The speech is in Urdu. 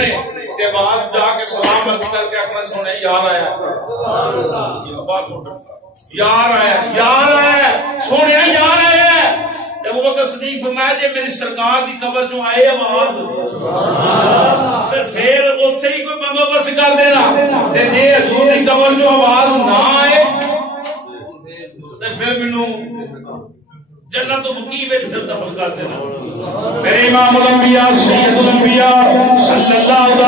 پہنچنے کے بعد جا کے سلام عرض کر کے اپنے سونے یار آیا یار آیا یار آیا سونے یار آیا جب وہ بکر صدیق فرمایا جی میری سرکار دی قبر جو آئے آواز پھر اتھے ہی کوئی بندوبست کر دینا تے جی حضور دی قبر جو آواز نہ آئے تے پھر مینوں جنت و بقیع وچ دفن کر دینا. میرے امام الانبیاء سید الانبیاء صلی اللہ